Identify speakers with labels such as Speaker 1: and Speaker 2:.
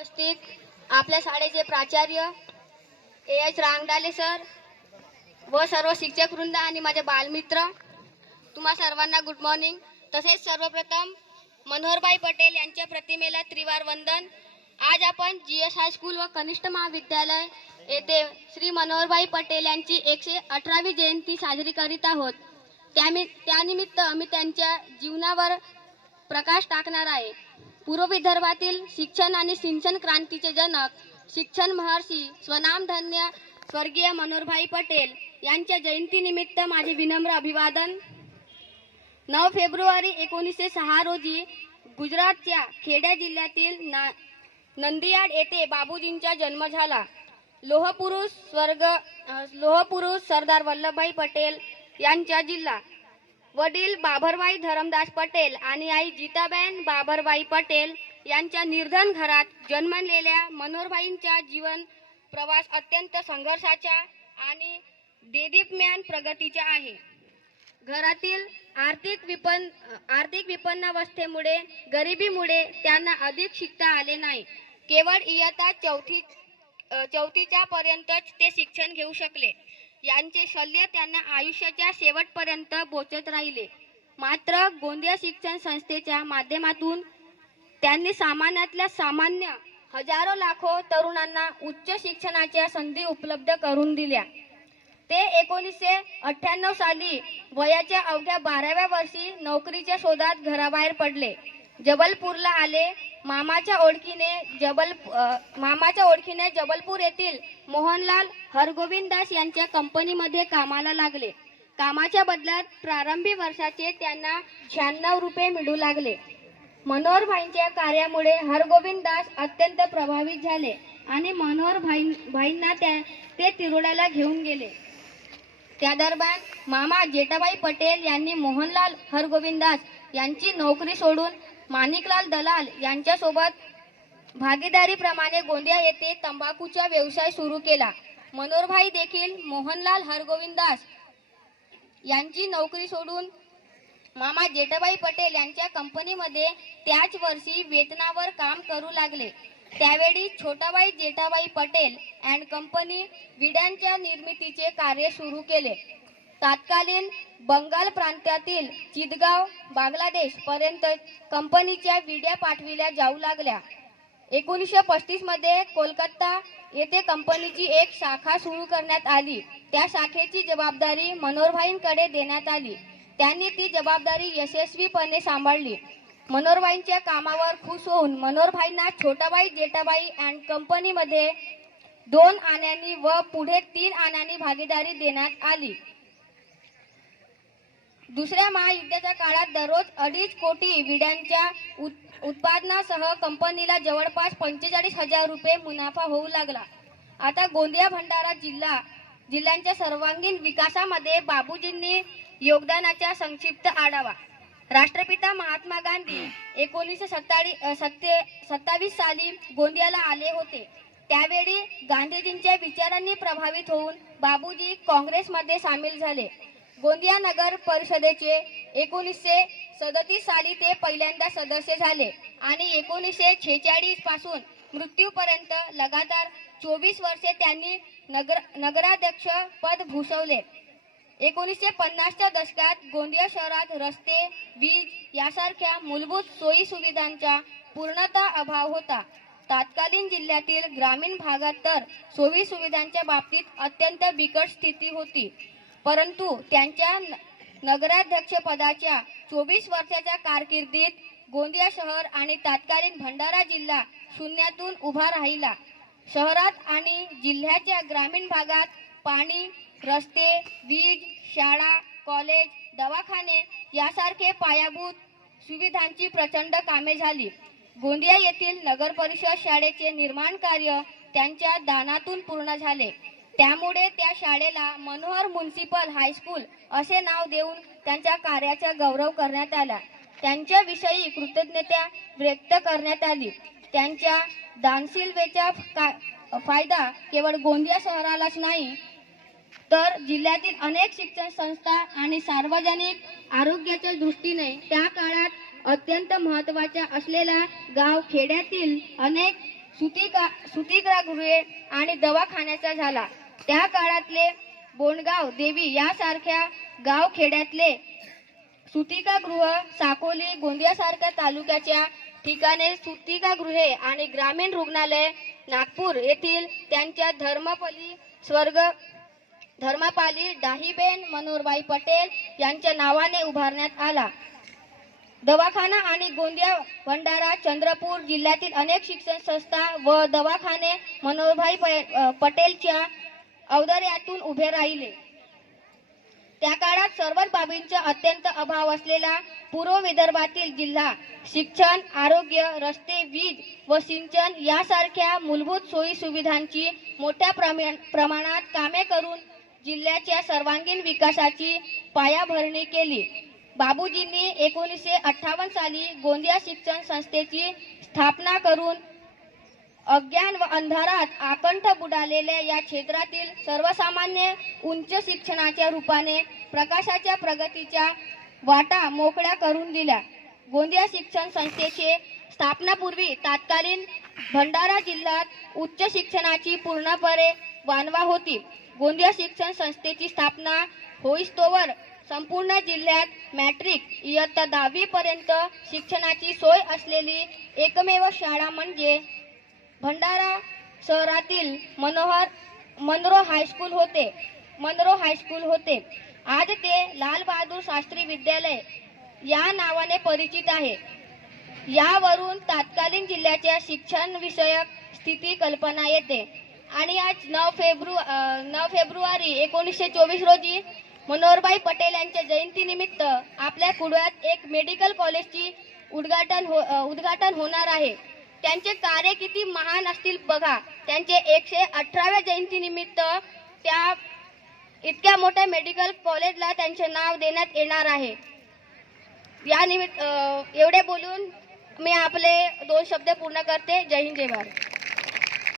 Speaker 1: उपस्थित आपल्या शाळेचे प्राचार्य ए एच रांगडाले सर व सर्व शिक्षक वृंद आणि माझे बालमित्र तुम्हा सर्वांना गुड मॉर्निंग तसेच सर्वप्रथम मनोहरभाई पटेल यांच्या प्रतिमेला त्रिवार वंदन. आज आपण जी एस हायस्कूल व कनिष्ठ महाविद्यालय येथे श्री मनोहरभाई पटेल यांची एकशे अठरावी जयंती साजरी करीत आहोत. त्यामि त्यानिमित्त आम्ही त्यांच्या जीवनावर प्रकाश टाकणार आहे. पूर्व विदर्भातील शिक्षण आणि सिंचन क्रांतीचे जनक शिक्षण महर्षी स्वनामधन्य स्वर्गीय मनोहरभाई पटेल यांच्या जयंतीनिमित्त माझे विनम्र अभिवादन. नऊ फेब्रुवारी एकोणीसशे सहा रोजी गुजरातच्या खेड्या जिल्ह्यातील ना नंदियाड येथे बाबूजींचा जन्म झाला. लोहपुरुष स्वर्ग लोहपुरुष सरदार वल्लभभाई पटेल यांचा जिल्हा. वडील बाभरबाई धरमदास पटेल आणि आई जिताबेन बाभरबाई पटेल यांच्या निर्धन घरात जन्मलेल्या मनोहरबाईंचा जीवन प्रवास अत्यंत संघर्षाचा आणि देदीपम्यान प्रगतीचा आहे. घरातील आर्थिक विपन आर्थिक विपन्नावस्थेमुळे गरिबीमुळे त्यांना अधिक शिकता आले नाही. केवळ इयत्ता चौथी चौथीच्या पर्यंतच ते शिक्षण घेऊ शकले. यांचे शल्य त्यांना आयुष्याच्या शेवटपर्यंत बोचत राहिले. मात्र गोंदिया शिक्षण संस्थेच्या माध्यमातून त्यांनी सामान्यातल्या सामान्य हजारो लाखो तरुणांना उच्च शिक्षणाच्या संधी उपलब्ध करून दिल्या. ते एकोणीसशे अठ्ठ्याण्णव साली वयाच्या अवघ्या बाराव्या वर्षी नोकरीच्या शोधात घराबाहेर पडले. जबलपूरला आले. मामाच्या ओळखीने जबल मामाच्या ओळखीने जबलपूर येथील मोहनलाल हरगोविंद दास यांच्या कंपनीमध्ये कामाला लागले. कामाच्या बदल्यात प्रारंभी वर्षाचे त्यांना शहाण्णव रुपये मिळू लागले. मनोहर भाईंच्या कार्यामुळे हरगोविंद दास अत्यंत प्रभावित झाले आणि मनोहर भाई भाईंना त्या ते तिरोड्याला घेऊन गेले. त्या दरम्यान मामा जेठाबाई पटेल यांनी मोहनलाल हरगोविंदास यांची नोकरी सोडून माणिकलाल दलाल यांच्यासोबत भागीदारीप्रमाणे गोंदिया येथे तंबाखूचा व्यवसाय सुरू केला. मनोहरभाई देखील मोहनलाल हरगोविंदास यांची नोकरी सोडून मामा जेठाबाई पटेल यांच्या कंपनीमध्ये त्याच वर्षी वेतनावर काम करू लागले. त्यावेळी छोटाबाई जेठाबाई पटेल अँड कंपनी विड्यांच्या निर्मितीचे कार्य सुरू केले. तात्कालीन बंगाल प्रांतातील चितगाव बांगलादेश पर्यंत कंपनीच्या विड्या पाठविल्या जाऊ लागल्या. एकोणीसशे पस्तीसमध्ये कोलकाता येथे कंपनीची एक शाखा सुरू करण्यात आली. त्या शाखेची जबाबदारी मनोहरभाईंकडे देण्यात आली. त्यांनी ती जबाबदारी यशस्वीपणे सांभाळली. मनोहरभाईंच्या कामावर खुश होऊन मनोहरभाईंना छोटाबाई जेठाबाई अँड कंपनीमध्ये दोन आण्यांनी व पुढे तीन आण्यांनी भागीदारी देण्यात आली. दुसऱ्या महायुद्धाच्या काळात दररोज अडीच कोटी विड्यांच्या उत- उत्पादनासह कंपनीला जवळपास पंचेचाळीस हजार रुपये मुनाफा होऊ लागला. आता गोंदिया भंडारा जिल्हा जिल्ह्यांच्या सर्वांगीण विकासामध्ये बाबूजींनी योगदानाचा संक्षिप्त आढावा. राष्ट्रपिता महात्मा गांधी एकोणीसशे सत्ताळी सत्ते सत्तावीस साली गोंदियाला आले होते. त्यावेळी गांधीजींच्या विचारांनी प्रभावित होऊन बाबूजी काँग्रेसमध्ये सामील झाले. गोंदिया नगर परिषदेचे एकोणीसशे सदतीस साली ते पहिल्यांदा सदस्य झाले आणि एकोणीसशे छेचाळीसपासून मृत्यूपर्यंत लगातार चोवीस वर्षे त्यांनी नगर नगराध्यक्ष पद भूषवले. एकोणीसशे पन्नासच्या दशकात गोंदिया शहरात रस्ते वीज यासारख्या मूलभूत सोयी सुविधांचा पूर्णतः अभाव होता. तत्कालीन जिल्ह्यातील ग्रामीण भागात तर सोयी सुविधांच्या बाबतीत अत्यंत बिकट स्थिती होती. परंतु त्यांच्या न- नगराध्यक्षपदाच्या चोवीस वर्षाच्या कारकिर्दीत गोंदिया शहर आणि तत्कालीन भंडारा जिल्हा शून्यातून उभा राहिला. शहरात आणि जिल्ह्याच्या ग्रामीण भागात पाणी रस्ते वीज शाळा कॉलेज दवाखाने यासारखे पायाभूत सुविधांची प्रचंड कामे झाली. गोंदिया येथील नगर परिषद शाळेचे निर्माण कार्य त्यांच्या दानातून पूर्ण झाले. त्यामुळे त्या शाळेला मनोहर म्युन्सिपल हायस्कूल असे नाव देऊन त्यांच्या कार्याचा गौरव करण्यात आला. त्यांच्याविषयी कृतज्ञता व्यक्त करण्यात आली. त्यांच्या दानशीलतेचा का- फायदा केवळ गोंदिया शहरालाच नाही तर जिल्ह्यातील अनेक शिक्षण संस्था आणि सार्वजनिक आरोग्याच्या दृष्टीने त्या काळात अत्यंत महत्त्वाच्या असलेला गाव खेड्यातील अनेक सुतिका सुतिकागृहे आणि दवाखान्याचा झाला. त्या काळातले बोंडगाव देवी यासारख्या गाव खेड्यातले सुतिकागृह साकोली गोंदियासारख्या तालुक्याच्या ठिकाणी सुतिकागृहे आणि ग्रामीण रुग्णालय नागपूर येथील त्यांच्या धर्मपली स्वर्ग धर्मपाली डाहीबेन मनोहरबाई पटेल यांच्या नावाने उभारण्यात आला. दवाखाना आणि गोंदिया भंडारा चंद्रपूर जिल्ह्यातील अनेक शिक्षण संस्था व दवाखाने मनोहरभाई प- पटेलच्या औदार्यातून उभे राहिले. त्या काळात सर्वच बाबींचा अत्यंत अभाव असलेला पूर्व विदर्भातील जिल्हा शिक्षण आरोग्य रस्ते वीज व सिंचन यासारख्या मूलभूत सोयी सुविधांची मोठ्या प्रमाणात कामे करून जिल्ह्याच्या सर्वांगीण विकासाची पायाभरणी केली. बाबूजींनी एकोणीसशे अठ्ठावन्न साली गोंदिया शिक्षण संस्थेची स्थापना करून अज्ञान व अंधारात आकंठ बुडालेल्या या क्षेत्रातील सर्वसामान्य उंच शिक्षणाच्या रूपाने प्रकाशाच्या प्रगतीच्या वाटा मोकळ्या करून दिल्या. गोंदिया शिक्षण संस्थेचे स्थापनापूर्वी तात्कालीन भंडारा जिल्ह्यात उच्च शिक्षणाची पूर्णपणे वानवा होती. गोंदिया शिक्षण संस्थेची स्थापना होईस्तोवर संपूर्ण जिल्ह्यात मॅट्रिक इयत्ता दहावीपर्यंत शिक्षणाची सोय असलेली एकमेव शाळा म्हणजे भंडारा शहरातील मनोहर मनरो हायस्कूल होते. मनरो हायस्कूल होते. आज ते लाल बहादूर शास्त्री विद्यालय या नावाने परिचित आहे. यावरून तात्कालीन जिल्ह्याच्या शिक्षण विषयक स्थिती कल्पना येते. आणि आज नऊ फेब्रु नऊ फेब्रुवारी एकोणीसशे चोवीस रोजी मनोहरभाई पटेल यांच्या जयंतीनिमित्त आपल्या कुडव्यात एक मेडिकल कॉलेजची उद्घाटन हो उद्घाटन होणार आहे. त्यांचे कार्य किती महान असतील बघा. त्यांचे एकशे अठराव्या जयंतीनिमित्त त्या इतक्या मोठ्या मेडिकल कॉलेजला त्यांचे नाव देण्यात येणार आहे. या निमित्त एवढे बोलून मी आपले दोन शब्द पूर्ण करते. जय हिंद जय भारत.